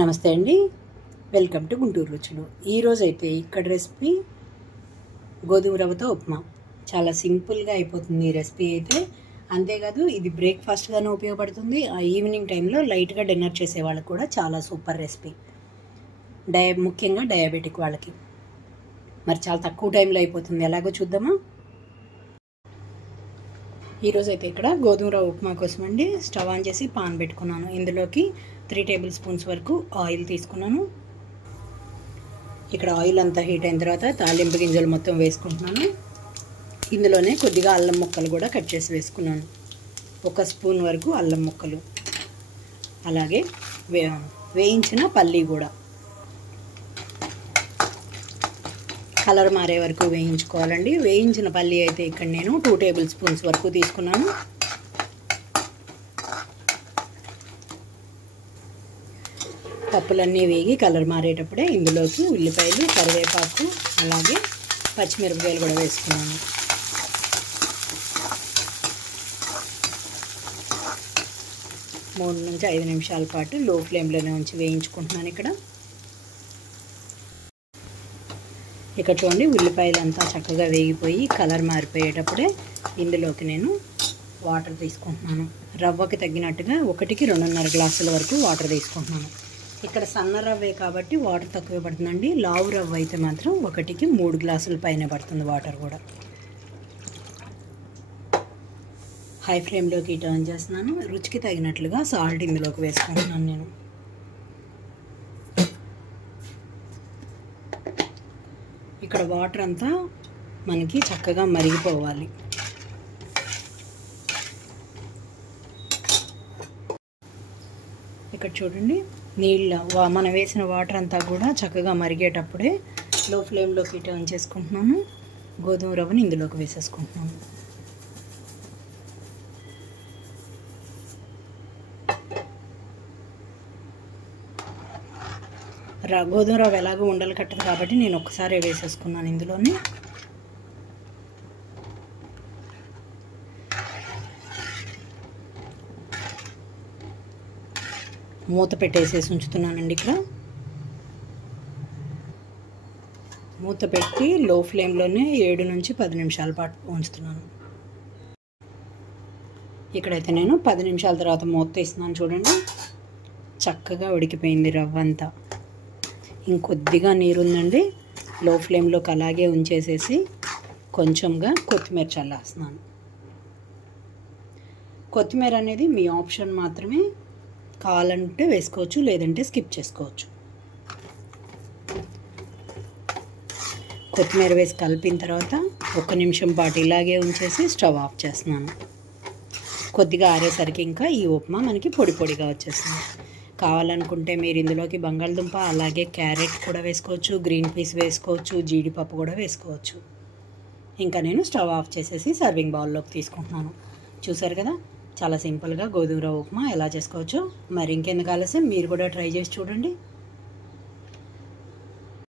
నమస్తే అండి, welcome to Guntur రుచులు. ఈరోజు అయితే ఇక్కడ రెసిపీ గోధుమ రవ్వతో ఉప్మా. చాలా సింపుల్గా అయిపోతుంది ఈ రెసిపీ అయితే. అంతేకాదు ఇది బ్రేక్ఫాస్ట్గానే ఉపయోగపడుతుంది. ఆ ఈవినింగ్ టైంలో లైట్గా డిన్నర్ చేసే వాళ్ళకి కూడా చాలా సూపర్ రెసిపీ, ముఖ్యంగా డయాబెటిక్ వాళ్ళకి. మరి చాలా తక్కువ టైంలో అయిపోతుంది, ఎలాగో చూద్దామా. ఈరోజు అయితే ఇక్కడ గోధుమ రవ్వ ఉప్మా కోసం అండి స్టవ్ ఆన్ చేసి పాన్ పెట్టుకున్నాను. ఇందులోకి 3 టేబుల్ స్పూన్స్ వరకు ఆయిల్ తీసుకున్నాను. ఇక్కడ ఆయిల్ అంతా హీట్ అయిన తర్వాత తాలింపు గింజలు మొత్తం వేసుకుంటున్నాను. ఇందులోనే కొద్దిగా అల్లం ముక్కలు కూడా కట్ చేసి వేసుకున్నాను. 1 స్పూన్ వరకు అల్లం ముక్కలు, అలాగే వేయించిన పల్లి కూడా. కలర్ మారే వరకు వేయించుకోవాలండి. వేయించిన పల్లి అయితే ఇక్కడ నేను 2 టేబుల్ స్పూన్స్ వరకు తీసుకున్నాను. పప్పులన్నీ వేగి కలర్ మారేటప్పుడే ఇందులోకి ఉల్లిపాయలు, కరివేపాకు, అలాగే పచ్చిమిరపకాయలు కూడా వేసుకున్నాను. మూడు నుంచి 5 నిమిషాల పాటు లో ఫ్లేమ్లోనే ఉంచి వేయించుకుంటున్నాను. ఇక్కడ చూడండి, ఉల్లిపాయలు అంతా చక్కగా వేగిపోయి కలర్ మారిపోయేటప్పుడే ఇందులోకి నేను వాటర్ తీసుకుంటున్నాను. రవ్వకి తగ్గినట్టుగా 1కి 2.5 గ్లాసుల వరకు వాటర్ తీసుకుంటున్నాను. ఇక్కడ సన్న రవ్వే కాబట్టి వాటర్ తక్కువే పడుతుందండి. లావు రవ్వ అయితే మాత్రం 1కి 3 గ్లాసుల పైన పడుతుంది వాటర్ కూడా. హై ఫ్లేమ్లోకి టర్న్ చేస్తున్నాను. రుచికి తగినట్లుగా సాల్ట్ ఇందులోకి వేసుకుంటున్నాను నేను. ఇక్కడ వాటర్ అంతా మనకి చక్కగా మరిగిపోవాలి. ఇక్కడ చూడండి, మనం వేసిన వాటర్ అంతా కూడా చక్కగా మరిగేటప్పుడే లో ఫ్లేమ్లోకి టర్న్ చేసుకుంటున్నాను. గోధుమ రవ్వని ఇందులోకి వేసేసుకుంటున్నాను. గోధుమ రవ్వ ఎలాగో ఉండలు కట్టదు కాబట్టి నేను ఒక్కసారి వేసేసుకున్నాను ఇందులోనే. మూత పెట్టేసేసి ఉంచుతున్నానండి. ఇక్కడ మూత పెట్టి లో ఫ్లేమ్లోనే 7 నుంచి 10 నిమిషాల పాటు ఉంచుతున్నాను. ఇక్కడైతే నేను 10 నిమిషాల తర్వాత మూత తీస్తున్నాను. చూడండి, చక్కగా ఉడికిపోయింది రవ్వ అంతా. ఇంకొద్దిగా నీరుందండి. లో ఫ్లేమ్లోకి అలాగే ఉంచేసేసి కొంచెంగా కొత్తిమీర చల్లేస్తున్నాను. కొత్తిమీర అనేది మీ ఆప్షన్ మాత్రమే, కావాలంటే వేసుకోవచ్చు, లేదంటే స్కిప్ చేసుకోవచ్చు. కొత్తిమీర వేసి కలిపిన తర్వాత 1 నిమిషం పాటు ఇలాగే ఉంచేసి స్టవ్ ఆఫ్ చేస్తున్నాను. కొద్దిగా ఆరేసరికి ఇంకా ఈ ఉప్మా మనకి పొడి పొడిగా వచ్చేస్తుంది. కావాలనుకుంటే మీరు ఇందులోకి బంగాళదుంప, అలాగే క్యారెట్ కూడా వేసుకోవచ్చు, గ్రీన్ పీస్ వేసుకోవచ్చు, జీడిపప్పు కూడా వేసుకోవచ్చు. ఇంకా నేను స్టవ్ ఆఫ్ చేసేసి సర్వింగ్ బౌల్లోకి తీసుకుంటున్నాను. చూసారు కదా, చాలా సింపుల్గా గోధుమ రవ్వ ఉప్మా ఎలా చేసుకోవచ్చో. మరి ఇంకెందుకు ఆలస్యం, మీరు కూడా ట్రై చేసి చూడండి.